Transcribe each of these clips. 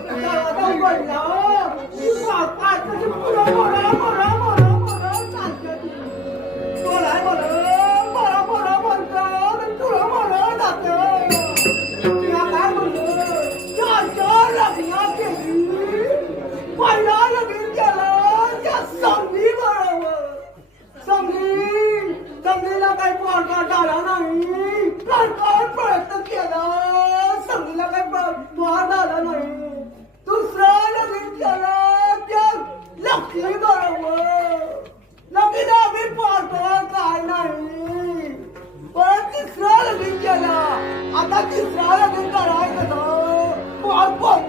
大到官人，你把把这是不能够拿。అన్నకి సాయం ఇంత రాయగదా అర్థం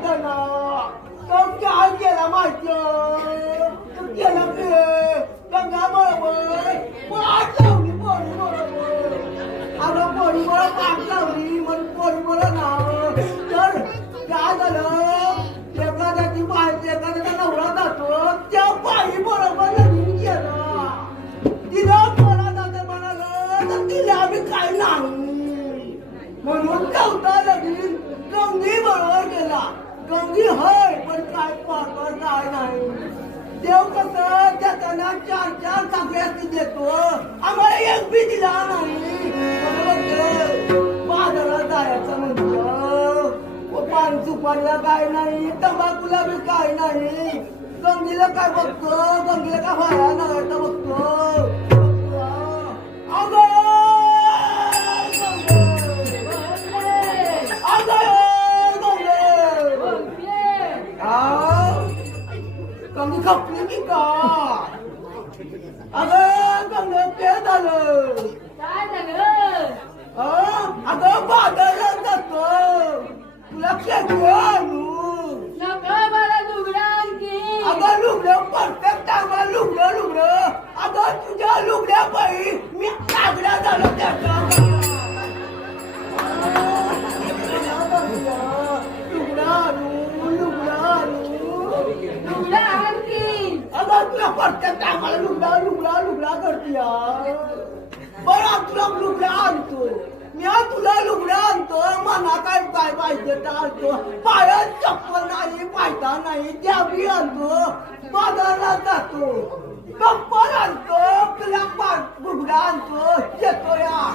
कसं चार चार सगळ्याची देतो. आम्हाला एक बी दिला नाही. बाजारात जायचं म्हणतो पान सुपारीला काय नाही तंबाखूला बी काय नाही. गंगीला काय बघतो? गंगीला काय व्हायला नाही बघतो. कमी खपली की का अगं गंग ते झालं काय झालं? अगं बाजारात जातो. तुला खेळतो आणू. नका मला लुगडं आणखी. अगं लुगडं तुला प्रत्येक लुगडा लुगडा लुगडा करते बरं तुला लुगडा आणतो. मी तुला लुगडा आणतो. मना काय काय पाहिजे आणतो. पायात चप्पल नाही पायता नाही द्यावी आणतो. बाजारला जातो. चप्पल आणतो. तुला लुगडा आणतो. येतो या.